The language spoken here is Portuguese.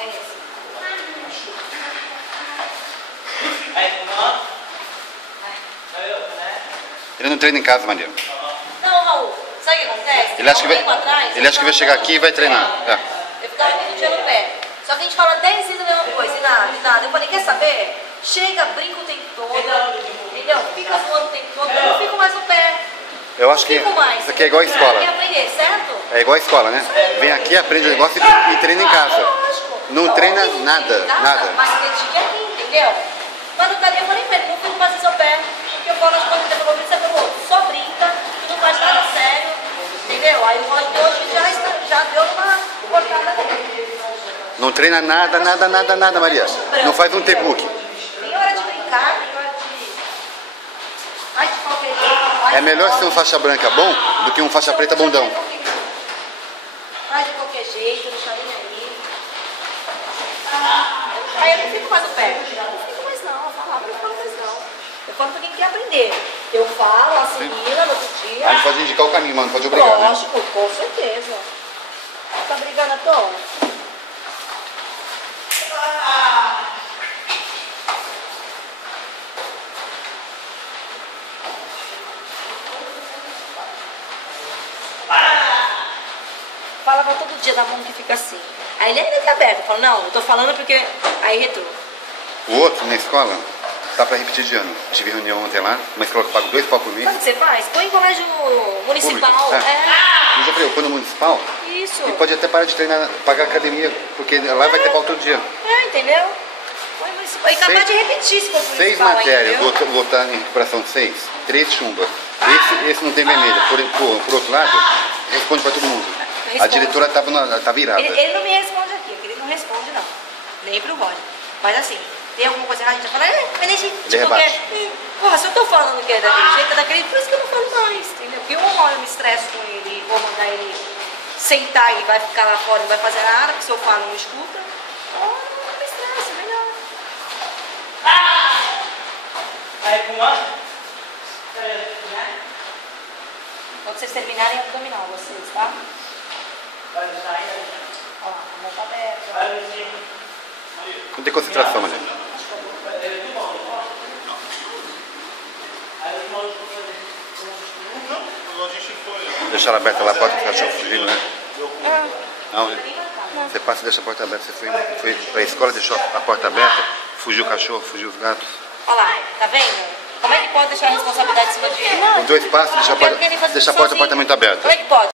tem esse. Ele não treina em casa, Maria. Não, Raul, sabe o que acontece? Ele acha que vai chegar aqui e vai treinar. Eu ficava todo dia no pé. Só que a gente fala 10 vezes a mesma coisa, e nada. Eu falei, quer saber? Chega, brinca o tempo todo, entendeu? Fica voando o tempo todo, eu não fico mais no pé. Eu acho que isso aqui é igual a escola. Quer aprender, certo? É igual a escola, né? Vem aqui, aprende o negócio e treina em casa. Lógico. Não treina nada, nada. Mas dedique aqui, entendeu? Mas no caminho eu falei pra ele, não fico mais no seu pé. Porque eu falo as coisas que você falou, só brinca, tu não faz nada sério, entendeu? Aí o Roger hoje já deu uma cortada aqui. Não treina nada, Maria. Não faz um T-book. Tem hora de brincar, tem hora de... Faz de qualquer jeito. É melhor ser um faixa branca bom do que um faixa preta bundão. Faz de qualquer jeito, não está nem aí. Aí eu não fico mais no pé. Não fico mais não, a palavra eu falo mais não. Eu falo pra quem quer aprender. Eu falo, assimila no outro dia. A gente pode indicar o caminho, mas não pode obrigar, né? Lógico, com certeza. Tá brigando à toa? Falava todo dia da mão que fica assim. Aí ele ainda tá aberto. Eu falo, não, eu tô falando porque... Aí retrô. O outro, na escola, tá pra repetir de ano. Tive reunião ontem lá, uma escola que eu pago 2 pau por mês. Sabe o que você faz? Põe em colégio municipal. Mas eu falei, eu ponho no municipal. Isso. E pode até parar de treinar, pagar academia, porque lá vai ter pau todo dia. Entendeu? Põe municipal. E capaz de repetir se for municipal. 6 matérias, vou estar em recuperação 6, 3 chumba. Esse não tem vermelho. Por outro lado, responde pra todo mundo. A diretora tá virada. Ele não me responde aqui, ele não responde não. Nem pro Roger. Mas assim, tem alguma coisa errada, a gente vai falar, mas deixa tipo, porra, se eu tô falando que é daquele jeito, é daquele, por isso que eu não falo mais, entendeu? Porque uma hora eu me estresso com ele e vou mandar ele sentar e vai ficar lá fora e não vai fazer nada, porque se eu falo não escuta, então não me estresse, melhor. Aí com uma? Quando vocês terminarem é abdominal, vocês, tá? Vai sair. Ó lá, a mão tá aberta. Vai em cima. Não tem concentração, Maria. Deixar ela aberta lá, a porta, o cachorro fugindo, né? Não, você passa e deixa a porta aberta. Você foi pra escola, deixou a porta aberta, fugiu o cachorro, fugiu os gatos. Olha lá, tá vendo? Como é que pode deixar a responsabilidade em cima de... Com 2 passos, deixa a porta do apartamento aberta. Como é que pode?